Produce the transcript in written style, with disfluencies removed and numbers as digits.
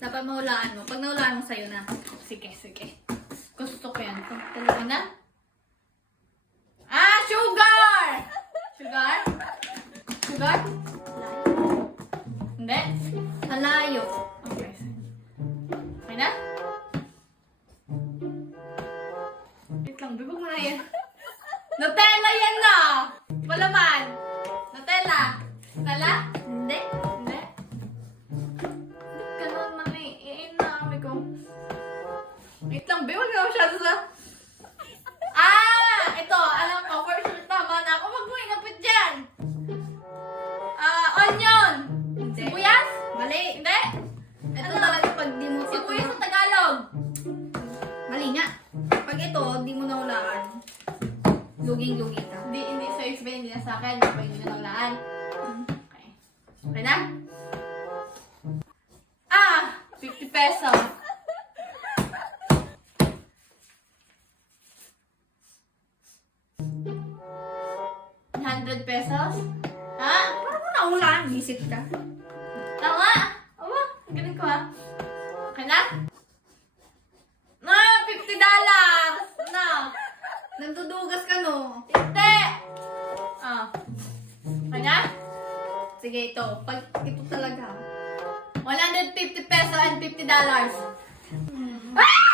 Dapat mahulaan mo. Pag nahulaan mo sa'yo na. Sige, sige. Gusto ko yan. Talaga na? Ah! Sugar! Sugar? Sugar? Hindi? Halayo. Okay. Okay na? Wait lang, bibog mo na yan. Nutella yan na! Palaman! Nutella! Nutella? Hindi. Hindi. Ka naman eh. Iin na kami ko. Wait lang, bibog na masyado sa... Ah! Ito, alam ko, for sure tama na ako. Wag mo inapit dyan. Onion! Hindi. Sibuyas? Mali. Hindi? Ito Ano? talaga pag di mo... Sibuyas sa Tagalog. Mali nga. Pag ito, di mo nahulaan. Luging-lugi ka. Hindi sa explain, hindi na sa akin. Kapag hindi na naulaan. Okay. Okay na? 50 peso. $100 pesos? Ha? Paano mo nahulaan? Visit ka. Tama! Aba, galing ko ha. Okay na? $50! Na! Nandudugas ka, no? Hindi! Okay na? Sige, ito. Pag ito talaga. $150 peso and $50. Hmm. Ah!